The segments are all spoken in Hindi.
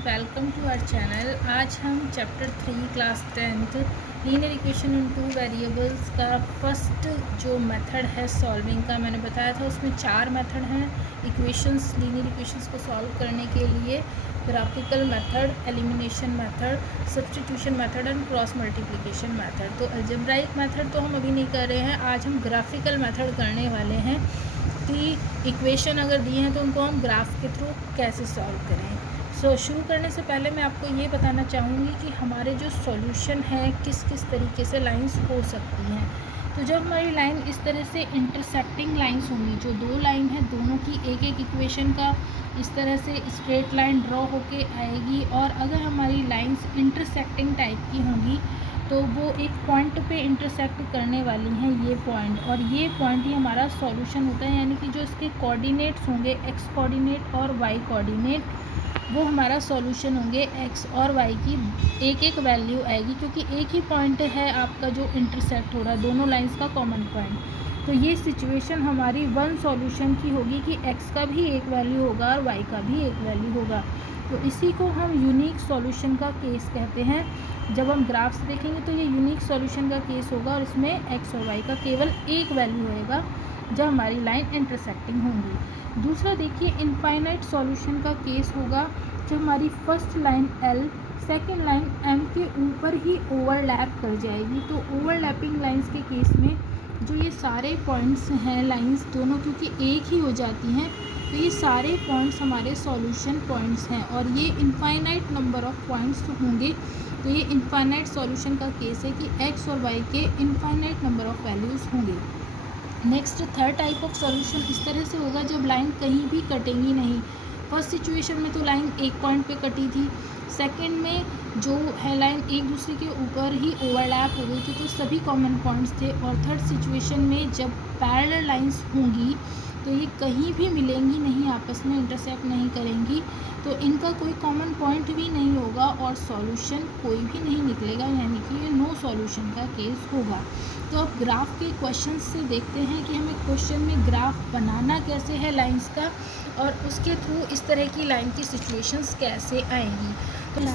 Welcome to our channel. आज हम chapter 3 class 10th linear equation in two variables का फर्स्ट जो मेथड है सॉल्विंग का, मैंने बताया था उसमें 4 मेथड हैं इक्वेशंस, लीनियर इक्वेशंस को सॉल्व करने के लिए। Graphical method, elimination method, substitution method and cross multiplication method. तो अलजेब्राइक मेथड तो हम अभी नहीं कर रहे हैं, आज हम ग्राफिकल मेथड करने वाले हैं कि इक्वेशन अगर दिए हैं तो उनको हम ग्राफ के थ्रू कैसे सॉल्व करें। शुरू करने से पहले मैं आपको ये बताना चाहूँगी कि हमारे जो सॉल्यूशन है किस किस तरीके से लाइंस हो सकती हैं। तो जब हमारी लाइन इस तरह से इंटरसेक्टिंग लाइंस होंगी, जो दो लाइन है दोनों की एक एक इक्वेशन का इस तरह से स्ट्रेट लाइन ड्रॉ होके आएगी, और अगर हमारी लाइंस इंटरसेक्टिंग टाइप की होंगी तो वो एक पॉइंट पे इंटरसेक्ट करने वाली हैं, ये पॉइंट, और ये पॉइंट ही हमारा सॉल्यूशन होता है। यानी कि जो इसके कोऑर्डिनेट्स होंगे एक्स कोऑर्डिनेट और वाई कोऑर्डिनेट, वो हमारा सॉल्यूशन होंगे। एक्स और वाई की एक एक वैल्यू आएगी, क्योंकि एक ही पॉइंट है आपका जो इंटरसेक्ट हो रहा है, दोनों लाइंस का कॉमन पॉइंट। तो ये सिचुएशन हमारी वन सॉल्यूशन की होगी कि एक्स का भी एक वैल्यू होगा और वाई का भी एक वैल्यू होगा। तो इसी को हम यूनिक सॉल्यूशन का केस कहते हैं। जब हम ग्राफ्स देखेंगे तो ये यूनिक सॉल्यूशन का केस होगा, और इसमें एक्स और वाई का केवल एक वैल्यू होएगा जब हमारी लाइन इंटरसेक्टिंग होंगी। दूसरा देखिए, इनफाइनाइट सॉल्यूशन का केस होगा जब हमारी first line L second line M के ऊपर ही ओवरलैप कर जाएगी। तो ओवरलैपिंग लाइंस के केस में जो ये सारे पॉइंट्स हैं लाइंस दोनों क्योंकि एक ही हो जाती हैं, तो ये सारे पॉइंट्स हमारे सॉल्यूशन पॉइंट्स हैं, और ये इनफाइनाइट नंबर ऑफ पॉइंट्स होंगे। तो ये इनफाइनाइट सॉल्यूशन का केस है कि एक्स और वाई के इनफाइनाइट नंबर ऑफ वैल्यूज़ होंगे। Next third type of solution इस तरह से होगा जब लाइन कहीं भी कटेंगी नहीं। फर्स्ट सिचुएशन में तो लाइन एक पॉइंट पे कटी थी, सेकंड में जो है लाइन एक दूसरे के ऊपर ही ओवरलैप हो गई थी, तो सभी कॉमन पॉइंट्स थे। और थर्ड सिचुएशन में जब पैरेलल लाइंस होंगी तो ये कहीं भी मिलेंगी नहीं, आपस में इंटरसेक्ट नहीं करेंगी, तो इनका कोई कॉमन पॉइंट भी नहीं होगा और सॉल्यूशन कोई भी नहीं निकलेगा, यानी कि ये नो सॉल्यूशन का केस होगा। तो अब ग्राफ के क्वेश्चन से देखते हैं कि हमें क्वेश्चन में ग्राफ बनाना कैसे है लाइंस का, और उसके थ्रू इस तरह की लाइन की सिचुएशंस कैसे आएंगी।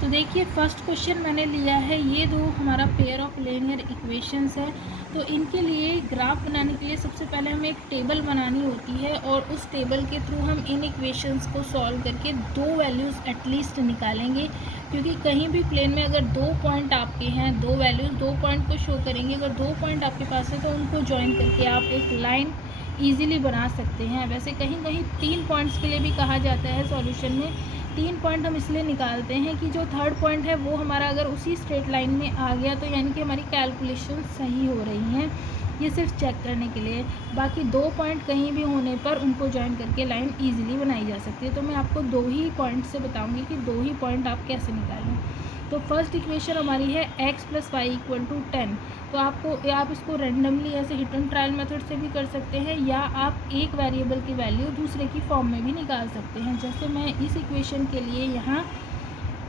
तो देखिए, फर्स्ट क्वेश्चन मैंने लिया है, ये दो हमारा पेयर ऑफ लीनियर इक्वेशंस है। तो इनके लिए ग्राफ बनाने के लिए सबसे पहले हमें एक टेबल बनानी होती है, और उस टेबल के थ्रू हम इन इक्वेशंस को सॉल्व करके दो वैल्यूज़ एटलीस्ट निकालेंगे। क्योंकि कहीं भी प्लेन में अगर दो पॉइंट आपके हैं, दो वैल्यूज़ दो पॉइंट को शो करेंगे, अगर दो पॉइंट आपके पास है तो उनको ज्वाइन करके आप एक लाइन ईजिली बना सकते हैं। वैसे कहीं कहीं 3 पॉइंट्स के लिए भी कहा जाता है सॉल्यूशन में। 3 पॉइंट हम इसलिए निकालते हैं कि जो थर्ड पॉइंट है वो हमारा अगर उसी स्ट्रेट लाइन में आ गया तो यानी कि हमारी कैलकुलेशन सही हो रही हैं, ये सिर्फ चेक करने के लिए। बाकी 2 पॉइंट कहीं भी होने पर उनको ज्वाइन करके लाइन ईजिली बनाई जा सकती है। तो मैं आपको 2 ही पॉइंट से बताऊंगी कि 2 ही पॉइंट आप कैसे निकालें। तो फर्स्ट इक्वेशन हमारी है x + y = 10। तो आप इसको रेंडमली ऐसे हिट एंड ट्रायल मेथड से भी कर सकते हैं, या आप एक वेरिएबल की वैल्यू दूसरे की फॉर्म में भी निकाल सकते हैं। जैसे मैं इस इक्वेशन के लिए यहाँ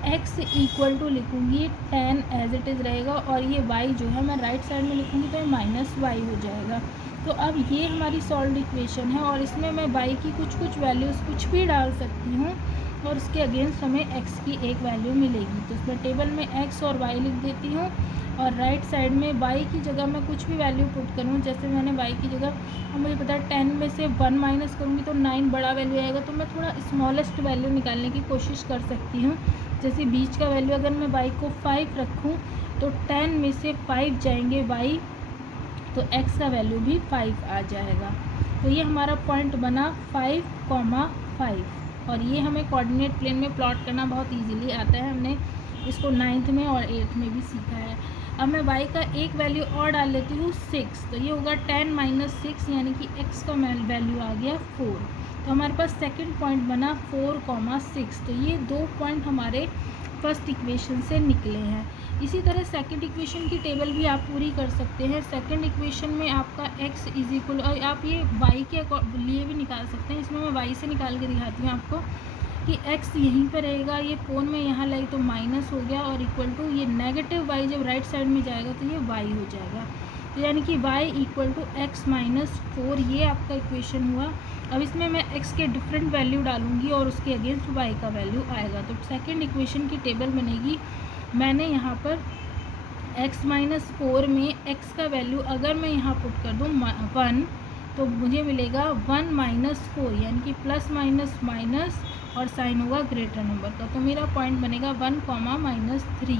x = लिखूँगी 10 एज इट इज़ रहेगा, और ये y जो है मैं राइट साइड में लिखूँगी तो ये -y हो जाएगा। तो अब ये हमारी सॉल्व्ड इक्वेशन है, और इसमें मैं y की कुछ वैल्यूज़ कुछ भी डाल सकती हूँ, और उसके अगेंस्ट हमें x की एक वैल्यू मिलेगी। तो इसमें टेबल में x और y लिख देती हूँ, और राइट साइड में y की जगह मैं कुछ भी वैल्यू पुट करूँ। जैसे मैंने y की जगह, अब मुझे पता है 10 में से 1 माइनस करूँगी तो 9 बड़ा वैल्यू आएगा, तो मैं थोड़ा स्मॉलेस्ट वैल्यू निकालने की कोशिश कर सकती हूँ। जैसे बीच का वैल्यू अगर मैं y को 5 रखूँ तो 10 में से 5 जाएंगे y, तो x का वैल्यू भी 5 आ जाएगा। तो ये हमारा पॉइंट बना 5,5, और ये हमें कोऑर्डिनेट प्लेन में प्लॉट करना बहुत इजीली आता है, हमने इसको 9th में और 8th में भी सीखा है। अब मैं y का एक वैल्यू और डाल लेती हूँ 6, तो ये होगा 10 - 6, यानी कि x का वैल्यू आ गया 4। तो हमारे पास सेकंड पॉइंट बना 4,6। तो ये 2 पॉइंट हमारे फर्स्ट इक्वेशन से निकले हैं। इसी तरह सेकंड इक्वेशन की टेबल भी आप पूरी कर सकते हैं। सेकंड इक्वेशन में आपका x = आप ये y के लिए भी निकाल सकते हैं। इसमें मैं y से निकाल के दिखाती हूँ आपको कि x यहीं पर रहेगा, ये कोण में यहाँ लगी तो माइनस हो गया, और इक्वल टू ये नेगेटिव y जब राइट साइड में जाएगा तो ये y हो जाएगा। तो यानी कि y equal to x minus 4, ये आपका इक्वेशन हुआ। अब इसमें मैं x के डिफरेंट वैल्यू डालूंगी और उसके अगेंस्ट y का वैल्यू आएगा। तो सेकंड इक्वेशन की टेबल बनेगी। मैंने यहाँ पर x माइनस 4 में x का वैल्यू अगर मैं यहाँ पुट कर दूँ 1, तो मुझे मिलेगा 1 माइनस 4, यानी कि प्लस माइनस माइनस और साइन होगा ग्रेटर नंबर का। तो मेरा पॉइंट बनेगा 1, -3।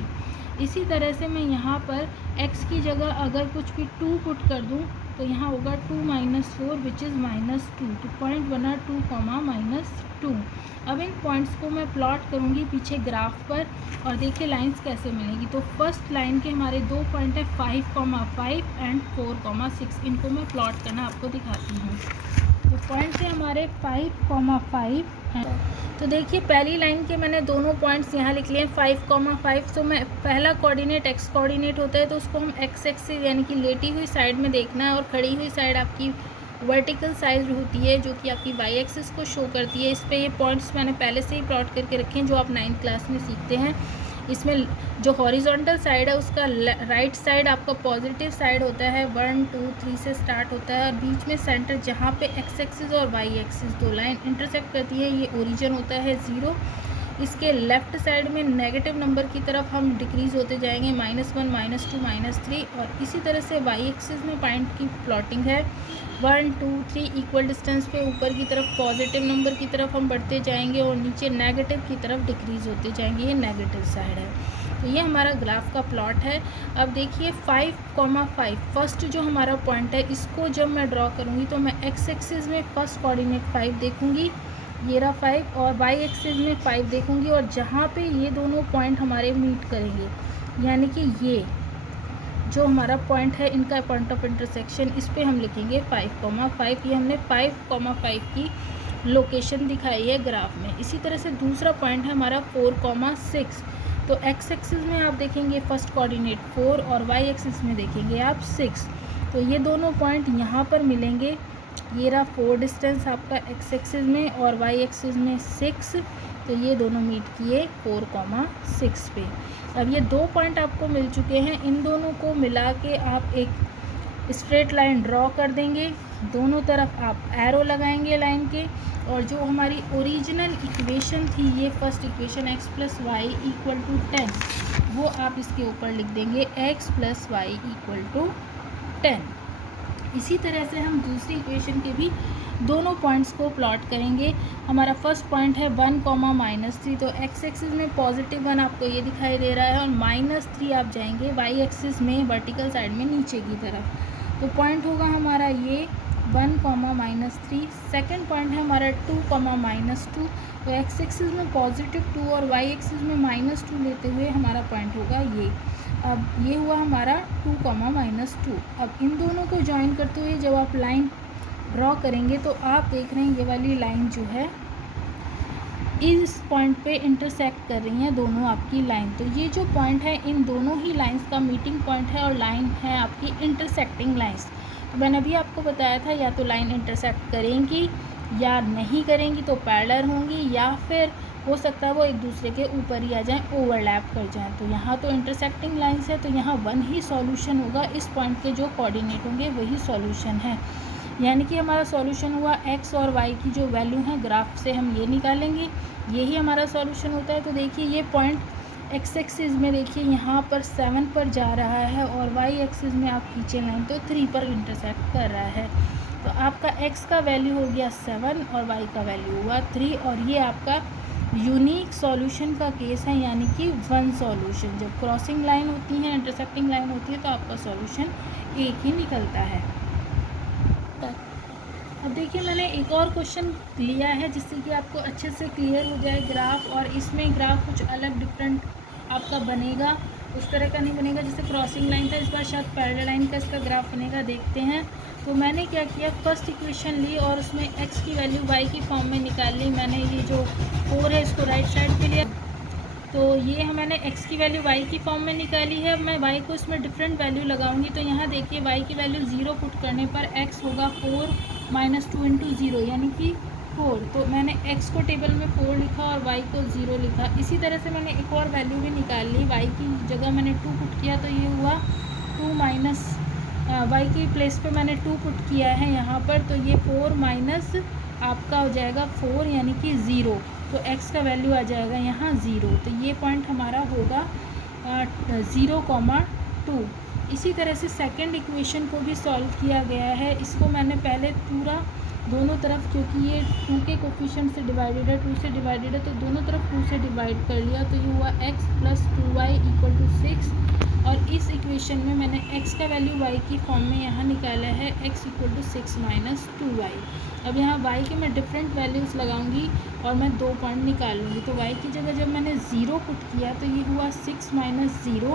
इसी तरह से मैं यहाँ पर x की जगह अगर कुछ भी 2 पुट कर दूँ तो यहाँ होगा 2 माइनस 4 विच इज़ -2। तो पॉइंट बना 2, -2। अब इन पॉइंट्स को मैं प्लॉट करूँगी पीछे ग्राफ पर और देखिए लाइंस कैसे मिलेंगी। तो फर्स्ट लाइन के हमारे 2 पॉइंट है 5,5 एंड 4,6। इनको मैं प्लॉट करना आपको दिखाती हूँ। तो पॉइंट्स है हमारे 5,5 तो देखिए पहली लाइन के मैंने दोनों पॉइंट्स यहाँ लिख लिए 5,5। तो मैं पहला कोऑर्डिनेट एक्स कोऑर्डिनेट होता है, तो उसको हम एक्स एक्सिस यानी कि लेटी हुई साइड में देखना है और खड़ी हुई साइड आपकी वर्टिकल साइड होती है जो कि आपकी वाई एक्सिस को शो करती है। इस पे ये पॉइंट्स मैंने पहले से ही प्लॉट करके रखे हैं जो आप 9th क्लास में सीखते हैं। इसमें जो हॉरिजॉन्टल साइड है उसका राइट साइड आपका पॉजिटिव साइड होता है, 1 2 3 से स्टार्ट होता है और बीच में सेंटर जहाँ पे एक्स एक्सिस और वाई एक्सिस दो लाइन इंटरसेक्ट करती है ये ओरिजिन होता है 0। इसके लेफ़्ट साइड में नेगेटिव नंबर की तरफ हम डिक्रीज़ होते जाएंगे, -1 -2 -3। और इसी तरह से वाई एक्सिस में पॉइंट की प्लॉटिंग है 1 2 3 इक्वल डिस्टेंस पे ऊपर की तरफ पॉजिटिव नंबर की तरफ हम बढ़ते जाएंगे और नीचे नेगेटिव की तरफ डिक्रीज़ होते जाएंगे, ये नेगेटिव साइड है। तो ये हमारा ग्राफ का प्लॉट है। अब देखिए 5,5 फर्स्ट जो हमारा पॉइंट है इसको जब मैं ड्रॉ करूँगी तो मैं एक्स एक्सिस में फर्स्ट कोऑर्डिनेट 5 देखूँगी, ये रहा 5, और वाई एक्सिस में 5 देखूँगी और जहाँ पे ये दोनों पॉइंट हमारे मीट करेंगे यानी कि ये जो हमारा पॉइंट है इनका पॉइंट ऑफ इंटरसेक्शन, इस पे हम लिखेंगे 5,5। ये हमने 5,5 की लोकेशन दिखाई है ग्राफ में। इसी तरह से दूसरा पॉइंट है हमारा 4,6। तो एक्स एक्सिस में आप देखेंगे फर्स्ट कोऑर्डिनेट 4 और वाई एक्सिस में देखेंगे आप 6। तो ये दोनों पॉइंट यहाँ पर मिलेंगे। ये रहा 4 डिस्टेंस आपका एक्स एक्सिस में और वाई एक्सिस में 6। तो ये दोनों मीट किए 4,6 पे। अब ये 2 पॉइंट आपको मिल चुके हैं, इन दोनों को मिला के आप एक स्ट्रेट लाइन ड्रॉ कर देंगे, दोनों तरफ आप एरो लगाएंगे लाइन के, और जो हमारी ओरिजिनल इक्वेशन थी ये फर्स्ट इक्वेशन x + y = 10, वो आप इसके ऊपर लिख देंगे x + y = 10। इसी तरह से हम दूसरी इक्वेशन के भी दोनों पॉइंट्स को प्लॉट करेंगे। हमारा फर्स्ट पॉइंट है 1, -3। तो एक्स एक्सिस में +1 आपको ये दिखाई दे रहा है और -3 आप जाएंगे वाई एक्सिस में वर्टिकल साइड में नीचे की तरफ। तो पॉइंट होगा हमारा ये 1, -3। सेकेंड पॉइंट है हमारा 2, -2। तो एक्स एक्सिस में +2 और वाई एक्सिस में -2 लेते हुए हमारा पॉइंट होगा ये। अब ये हुआ हमारा 2, -2। अब इन दोनों को ज्वाइन करते हुए जब आप लाइन ड्रॉ करेंगे तो आप देख रहे हैं ये वाली लाइन जो है इस पॉइंट पे इंटरसेक्ट कर रही हैं दोनों आपकी लाइन। तो ये जो पॉइंट है इन दोनों ही लाइंस का मीटिंग पॉइंट है और लाइन है आपकी इंटरसेक्टिंग लाइंस। तो मैंने अभी आपको बताया था या तो लाइन इंटरसेक्ट करेंगी या नहीं करेंगी तो पैरेलल होंगी, या फिर हो सकता है वो एक दूसरे के ऊपर ही आ जाएं, ओवरलैप कर जाएं। तो यहाँ तो इंटरसेक्टिंग लाइंस है तो यहाँ 1 ही सॉल्यूशन होगा, इस पॉइंट के जो कोऑर्डिनेट होंगे वही सॉल्यूशन है। यानी कि हमारा सॉल्यूशन हुआ x और y की जो वैल्यू है ग्राफ से हम ये निकालेंगे, यही हमारा सॉल्यूशन होता है। तो देखिए ये पॉइंट x एक्सिस में देखिए यहाँ पर 7 पर जा रहा है और y एक्सिस में आप खींचे लाइन तो 3 पर इंटरसेक्ट कर रहा है। तो आपका x का वैल्यू हो गया 7 और y का वैल्यू हुआ 3, और ये आपका यूनिक सॉल्यूशन का केस है, यानी कि 1 सॉल्यूशन। जब क्रॉसिंग लाइन होती है, इंटरसेक्टिंग लाइन होती है तो आपका सॉल्यूशन एक ही निकलता है। अब देखिए मैंने एक और क्वेश्चन लिया है जिससे कि आपको अच्छे से क्लियर हो जाए ग्राफ, और इसमें ग्राफ कुछ अलग डिफरेंट आपका बनेगा, उस तरह का नहीं बनेगा जैसे क्रॉसिंग लाइन था। इस बार शायद पैरेलल लाइन का इसका ग्राफ बनेगा, देखते हैं। तो मैंने क्या किया, फर्स्ट इक्वेशन ली और उसमें x की वैल्यू y की फॉर्म में निकाल ली। मैंने ये जो 4 है इसको राइट साइड पे लिया, तो ये मैंने x की वैल्यू y की फॉर्म में निकाली है। अब मैं y को इसमें डिफरेंट वैल्यू लगाऊंगी। तो यहाँ देखिए y की वैल्यू 0 पुट करने पर x होगा 4 - 2 × 0 यानी कि 4। तो मैंने x को टेबल में 4 लिखा और y को 0 लिखा। इसी तरह से मैंने एक और वैल्यू भी निकाल ली, y की जगह मैंने 2 पुट किया तो ये हुआ 2 - वाई की प्लेस पे मैंने 2 पुट किया है यहाँ पर, तो ये 4 माइनस आपका हो जाएगा 4 यानी कि 0। तो x का वैल्यू आ जाएगा यहाँ 0। तो ये पॉइंट हमारा होगा 0,2। इसी तरह से सेकंड इक्वेशन को भी सॉल्व किया गया है। इसको मैंने पहले पूरा दोनों तरफ, क्योंकि ये 2 के कोफिशिएंट से डिवाइडेड है, 2 से डिवाइडेड है, तो दोनों तरफ 2 से डिवाइड कर लिया। तो ये हुआ x + 2y = 6। और इस इक्वेशन में मैंने x का वैल्यू y की फॉर्म में यहाँ निकाला है, x = 6 - 2y। अब यहाँ y के मैं डिफरेंट वैल्यूज़ लगाऊंगी और मैं 2 पॉइंट निकालूंगी। तो y की जगह जब मैंने 0 पुट किया तो ये हुआ 6 - 0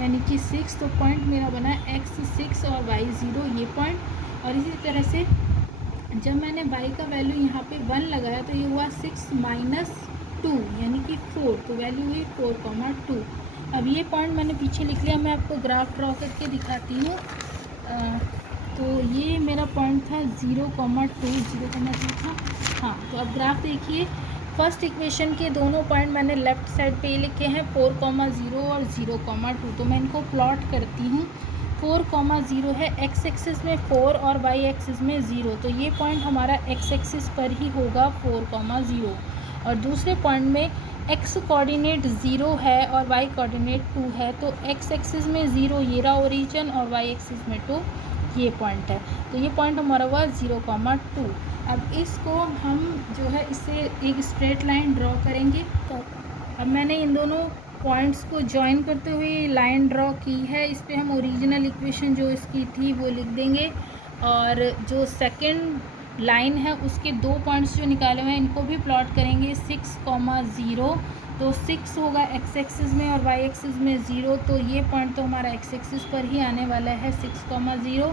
यानी कि 6। तो पॉइंट मेरा बना x 6 और y 0, ये पॉइंट। और इसी तरह से जब मैंने y का वैल्यू यहाँ पे 1 लगाया तो ये हुआ 6 - 2 यानी कि 4। तो वैल्यू हुई 4,2। अब ये पॉइंट मैंने पीछे लिख लिया, मैं आपको ग्राफ ड्रॉ करके दिखाती हूँ। तो ये मेरा पॉइंट था 0,2 था। हाँ, तो अब ग्राफ देखिए। फर्स्ट इक्वेशन के दोनों पॉइंट मैंने लेफ़्ट साइड पे लिखे हैं 4,0 और 0,2। तो मैं इनको प्लॉट करती हूँ। 4,0 है, x एक्सिस में 4 और y एक्सिस में 0। तो ये पॉइंट हमारा x एक्सिस पर ही होगा 4,0। और दूसरे पॉइंट में x कोऑर्डिनेट 0 है और y कोऑर्डिनेट 2 है। तो x एक्सिस में 0 ये रहा ओरिजिन और y एक्सिस में 2 ये पॉइंट है। तो ये पॉइंट हमारा हुआ 0,2। अब इसको हम जो है इससे एक स्ट्रेट लाइन ड्रॉ करेंगे। तो अब मैंने इन दोनों पॉइंट्स को जॉइन करते हुए लाइन ड्रॉ की है। इस पर हम ओरिजिनल इक्वेशन जो इसकी थी वो लिख देंगे, और जो सेकंड लाइन है उसके 2 पॉइंट्स जो निकाले हुए हैं इनको भी प्लॉट करेंगे। 6,0 तो 6 होगा x एक्सिस में और y एक्सिस में 0। तो ये पॉइंट तो हमारा x एक्सिस पर ही आने वाला है 6,0।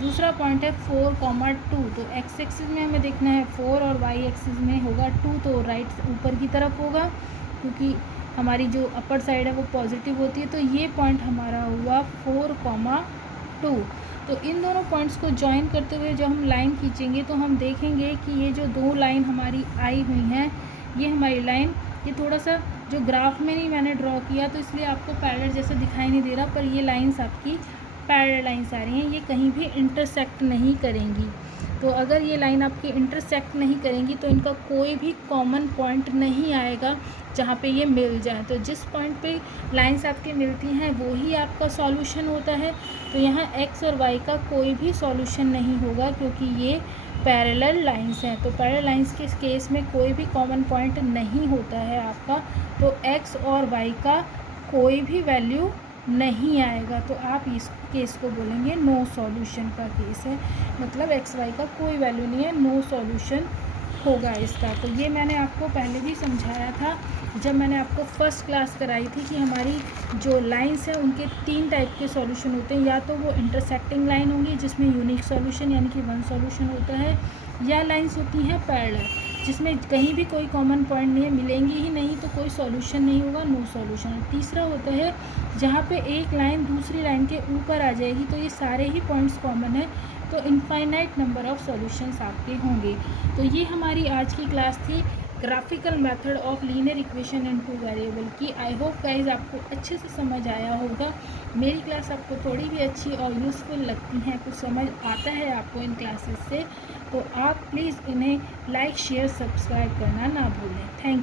दूसरा पॉइंट है 4,2। तो x एक्सिस में हमें देखना है 4 और y एक्सिस में होगा 2। तो राइट ऊपर की तरफ होगा, क्योंकि हमारी जो अपर साइड है वो पॉजिटिव होती है। तो ये पॉइंट हमारा हुआ 4,2। तो इन दोनों पॉइंट्स को जॉइन करते हुए जब हम लाइन खींचेंगे तो हम देखेंगे कि ये जो 2 लाइन हमारी आई हुई हैं, ये हमारी लाइन, ये थोड़ा सा जो ग्राफ में नहीं मैंने ड्रॉ किया तो इसलिए आपको पैरेलल जैसा दिखाई नहीं दे रहा, पर ये लाइंस आपकी पैरेलल लाइंस आ रही हैं। ये कहीं भी इंटरसेक्ट नहीं करेंगी। तो अगर ये लाइन आपकी इंटरसेक्ट नहीं करेंगी तो इनका कोई भी कॉमन पॉइंट नहीं आएगा जहाँ पे ये मिल जाए। तो जिस पॉइंट पे लाइंस आपकी मिलती हैं वो ही आपका सॉल्यूशन होता है। तो यहाँ x और y का कोई भी सॉल्यूशन नहीं होगा, क्योंकि ये पैरेलल लाइंस हैं। तो पैरेलल लाइंस के केस में कोई भी कॉमन पॉइंट नहीं होता है आपका। तो x और y का कोई भी वैल्यू नहीं आएगा। तो आप इस केस को बोलेंगे नो सॉल्यूशन का केस है, मतलब एक्स वाई का कोई वैल्यू नहीं है, नो सॉल्यूशन होगा इसका। तो ये मैंने आपको पहले भी समझाया था जब मैंने आपको फर्स्ट क्लास कराई थी कि हमारी जो लाइंस हैं उनके 3 टाइप के सॉल्यूशन होते हैं। या तो वो इंटरसेक्टिंग लाइन होंगी जिसमें यूनिक सॉल्यूशन यानी कि 1 सॉल्यूशन होता है, या लाइंस होती हैं पैरेलल जिसमें कहीं भी कोई कॉमन पॉइंट नहीं है, मिलेंगी ही नहीं तो कोई सॉल्यूशन नहीं होगा, नो सॉल्यूशन। तीसरा होता है जहाँ पे एक लाइन दूसरी लाइन के ऊपर आ जाएगी तो ये सारे ही पॉइंट्स कॉमन है, तो इनफाइनाइट नंबर ऑफ़ सॉल्यूशंस आपके होंगे। तो ये हमारी आज की क्लास थी graphical method of linear equation in 2 variable की। आई होप गाइज आपको अच्छे से समझ आया होगा। मेरी क्लास आपको थोड़ी भी अच्छी और यूज़फुल लगती हैं, कुछ समझ आता है आपको इन क्लासेस से, तो आप प्लीज़ इन्हें लाइक शेयर सब्सक्राइब करना ना भूलें। थैंक